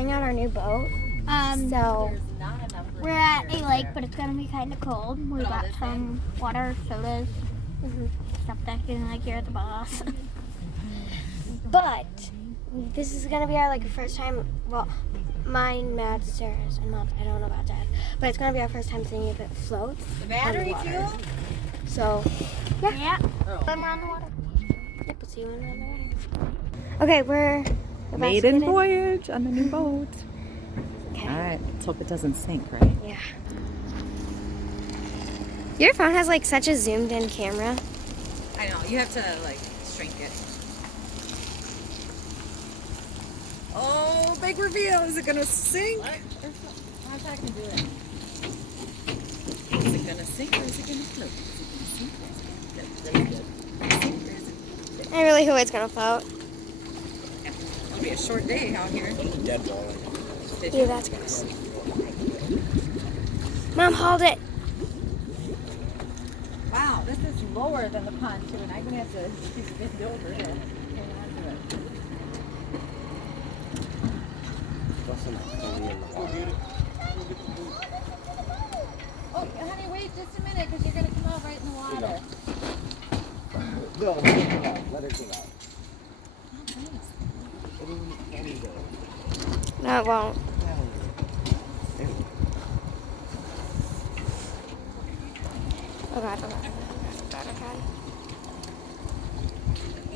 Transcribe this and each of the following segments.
trying out our new boat. So we're at a lake, but it's gonna be kind of cold. We got some water, sodas, stuff that you can like hear at the boss. But this is gonna be our first time. Well, mine, Matt's, Sarah's, and Mom's. I don't know about Dad, but it's gonna be our first time seeing if it floats. The battery fuel. So yeah. When we're on the water. Yep, we'll see you when we're on the water. Okay, we're about Maiden to get voyage on the new boat. Okay. All right, let's hope it doesn't sink, right? Yeah. Your phone has such a zoomed in camera. I know, you have to shrink it. Oh, big reveal. Is it gonna sink? How's that gonna do it? Is it gonna sink or is it gonna float? Is it gonna sink or is it gonna float? I really hope it's gonna float. It'll be a short day out here. Dead ball. Yeah, that's gross. Mom, hold it. Wow, this is lower than the pontoon. I'm gonna have to keep bend over to hang on to it. Oh, honey, wait just a minute, because you're gonna come out right in the water. No, let it come out. Let it come out. No, it won't. Oh God, oh God, oh God, oh God, oh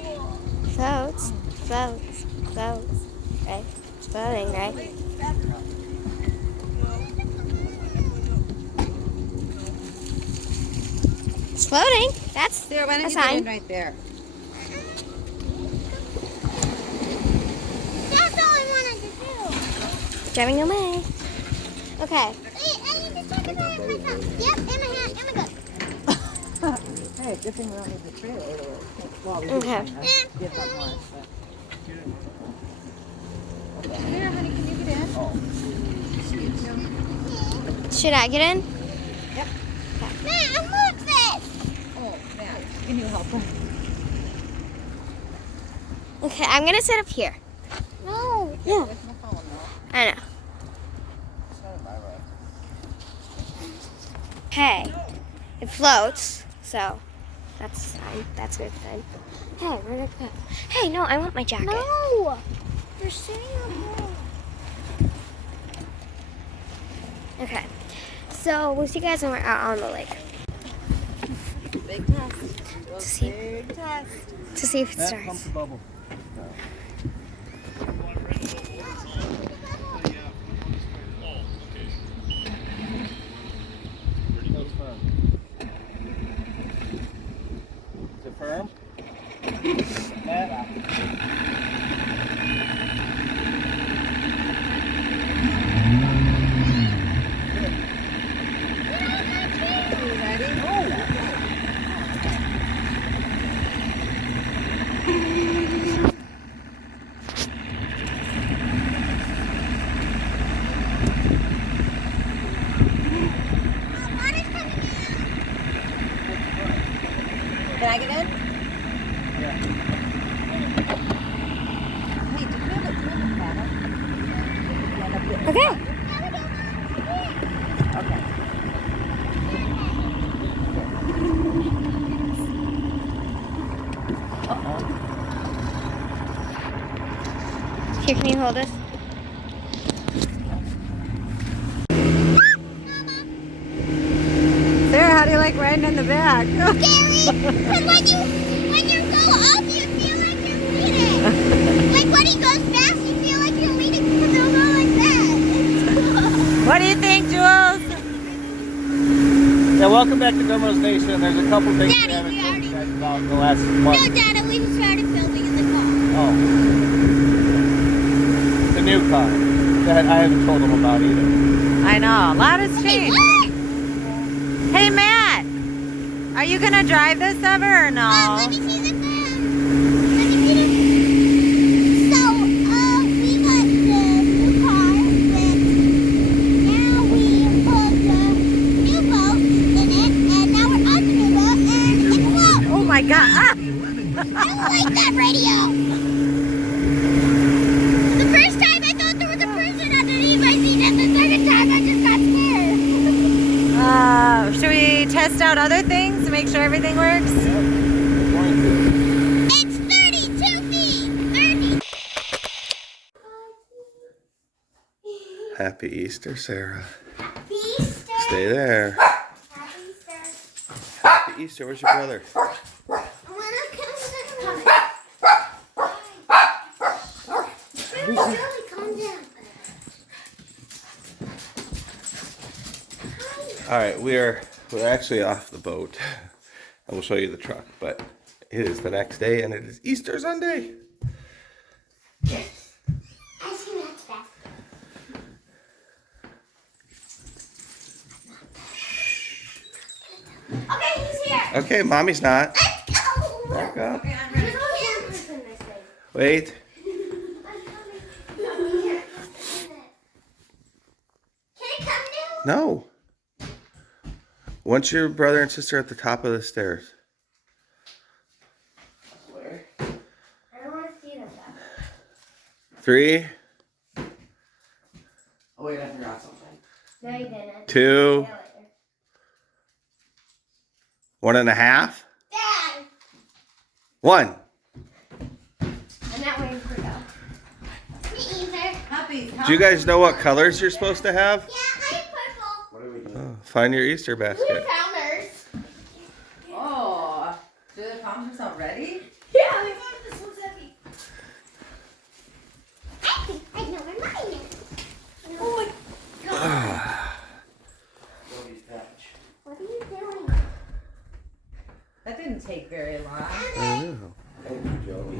God. Floats, floats, floats. Right? It's floating, right? It's floating. That's Sarah, why don't a you get sign. in right there? That's all I wanted to do. Driving away. Okay. Wait, I need to check if I have my phone. Yep, in my hand, in my gun. Hey, good thing we don't need the trailer. Well, we Okay. can get that much, but... Here, honey, can you get in? Oh. Should I get in? Yep. Man, look this. Oh, man. Can you help him? Okay, I'm gonna sit up here. No. Yeah. With my phone, though. I know. Hey, it floats, so that's fine. That's good then. Hey, where'd it go? Hey, no, I want my jacket. No. You're sitting up there. Okay, so we'll see you guys when we're out on the lake Big test. to see Big test. if it That starts. pumps the bubble. Feels firm. Is it firm? Can I get in? Yeah. Hey, do you have a paddle? Okay. Okay. Here, can you hold this? Sarah, how do you like riding in the back? Scary. Because when you go up, you feel like you're leaning. Like when he goes fast, you feel like you're leaning because it'll go like that. What do you think, Jules? Yeah, welcome back to Dumroese Nation. There's a couple things Daddy, we haven't we told already- you guys about in the last month. No, Dad, we just started filming in the car. Oh. The new car that I haven't told them about either. I know, a lot has Hey, changed. what? Hey, Matt, are you gonna drive this ever or no? Let me see the fan. Let me see the. So, we got the new car, and now we put the new boat in it, and now we're on the new boat, and it floats. Oh my God! Ah! I don't like that radio. The first time I thought there was a person test out other things to make sure everything works? It's 32 feet. 30. Happy Easter, Sarah. Happy Easter. Stay there. Happy Easter. Happy Easter. Where's your brother? I want to come. Really, calm down. All right, we're actually off the boat. I will show you the truck, but it is the next day and it is Easter Sunday. I see that's best. Okay, he's here. Okay, mommy's not. Let's go. Back up. Okay, I'm ready. Wait. Can I come down? No. Once your brother and sister are at the top of the stairs. I don't want to see them though. 3, Oh wait, I forgot something. No, you didn't. 2, Say it later. 1.5, Dad. 1. I'm not waiting for go. Me either. Puppies. Do you guys know what colors you're supposed to have? Yeah, I have purple. What are we doing? Oh, find your Easter We basket. found hers. Oh, do they found this already? Yeah, this one's heavy. I think I know where mine is. Oh my god. Joey's patch. What are you doing? That didn't take very long. I know. Thank you, Joey.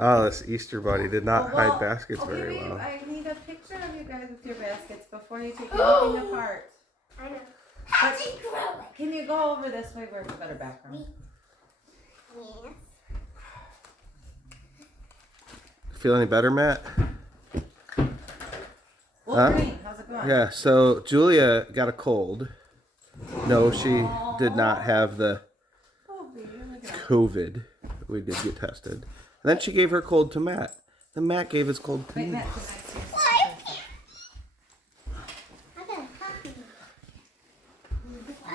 Oh, this Easter bunny did not Well, hide baskets okay, very wait, well. I need a picture of you guys with your baskets before you take anything apart. I know. How's it growing? Can you go over this way where it's a better background? Yes. Feel any better, Matt? Wolverine, how's it going? Yeah, so Julia got a cold. No, she did not have the Wolverine, look at that. COVID. We did get tested. And then she gave her cold to Matt. Then Matt gave his cold to Wait, me. Matt, come back to Well, I can't. I got a copy.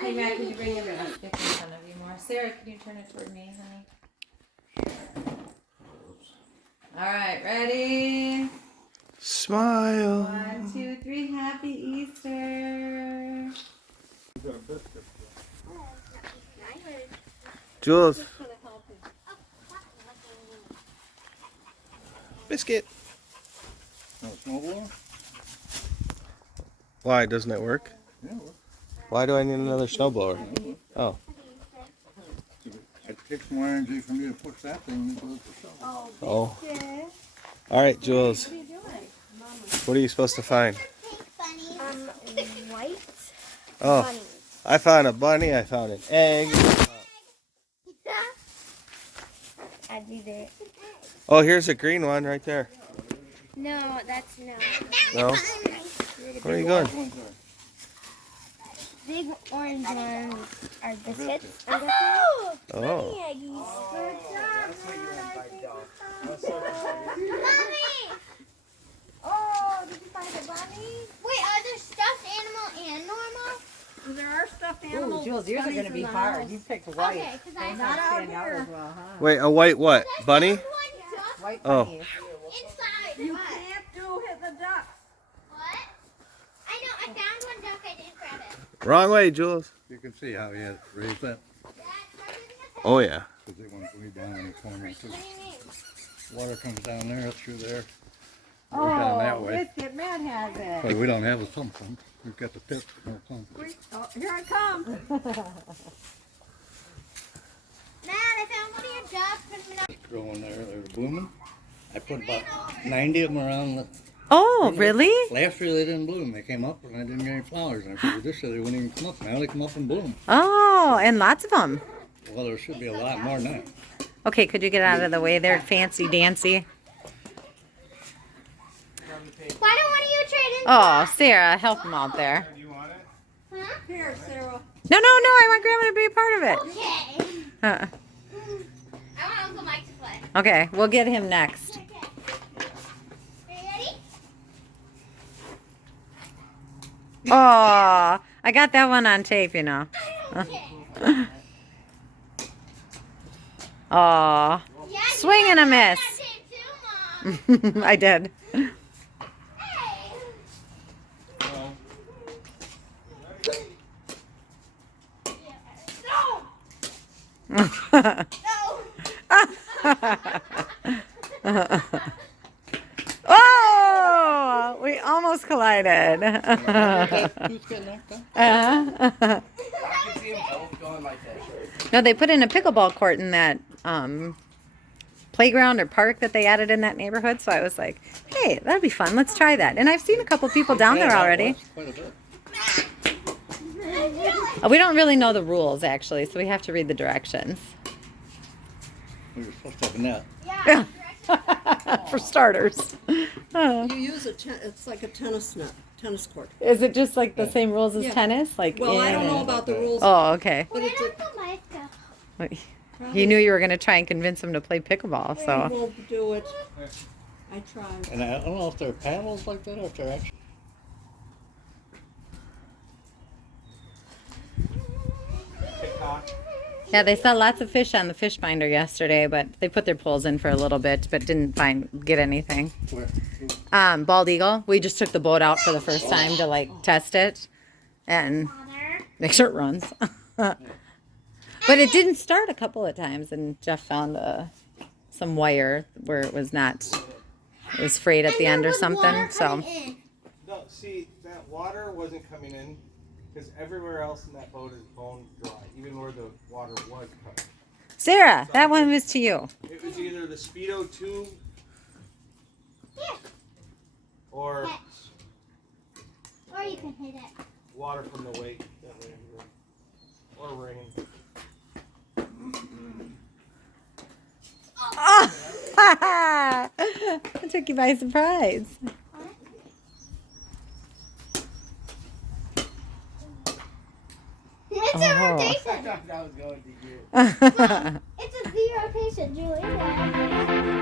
Hey, Matt, can you bring your basket in front of you more? Sarah, can you turn it toward me, honey? All right, ready? Smile. 1, 2, 3. Happy Easter. Jules. Biscuit. No snowblower? Why, doesn't it work? Yeah, well, Why do I need another snowblower? Oh. it takes more energy for me to push that thing than it does to shovel. Oh. All right, Jules. What are you doing? What are you supposed to find? Pink bunnies. White Oh, bunny. I found a bunny. I found an egg. I did it. Oh, here's a green one right there. No, that's no. No? Where are you going? Big orange ones are biscuits. I'm guessing. Oh. Eggies. Good job. Mommy! Oh, did you find a bunny? Wait, are there stuffed animal and normal? There are stuffed animals. Ooh, Jules, yours are going to be hard. You picked white. Okay, because I Those saw aren't out standing out here. as well, huh? Wait, a white what? Bunny? one duck White Oh. bunnies. inside. You What? can't hit the duck. What? I know, I found one duck, I didn't grab it. Wrong way, Jules. You can see how he has raised that, Dad, try moving the Oh, yeah. because it went way down in the corner too. What do you mean? Water comes down there, through there. Goes down that Oh, way. biscuit, Matt has it. But we don't have a sump pump. We've got the pit, no pump. Oh, here I come. Dad, I found one of your ducks. Put them in Growing there, they were blooming. I put about 90 of them around the Oh, really? last year they didn't bloom. They came up and I didn't get any flowers. And I figured this year they wouldn't even come up. Now they come up and bloom. Oh, and lots of them. Well, there should be a lot more than that. Okay, could you get out of the way there, fancy dancy? Why don't one of you trade in? Oh, Sarah, help him out there. Huh? Here, Sarah. No, I want Grandma to be a part of it. Okay. Uh, I want Uncle Mike to play. okay, we'll get him next. Okay. Are you ready? Oh, I got that one on tape, you know. Oh, swing and a miss. I did. Oh, we almost collided. Who's getting knocked out? No, they put in a pickleball court in that playground or park that they added in that neighborhood. So I was like, hey, that'd be fun. Let's try that. And I've seen a couple people down there already. Quite a bit. We don't really know the rules, actually, so we have to read the directions. We were supposed to have a net. Yeah. For starters. You use it's like a tennis court. Is it just like the same rules as Yeah. tennis? Like Well, I in don't know and- about the rules. Oh, okay. But it's He knew you were going to try and convince him to play pickleball, I so. won't do it. I tried. And I don't know if they're paddles like that or if they're actually. Yeah, they saw lots of fish on the fish finder yesterday, but they put their poles in for a little bit, but didn't get anything. Where? Bald eagle. We just took the boat out for the first time to like test it and make sure it runs. But it didn't start a couple of times, and Jeff found some wire where it was frayed at the end or something. So No, see, that water wasn't coming in because everywhere else in that boat is bone dry, even where the water was coming. Sarah, that one was to you. It was either the Speedo tube or Or you can hit it. water from the wake that way everywhere. Or rain. That took you by surprise. It's Oh. a rotation. That was going to get. It's a Z rotation, Julie.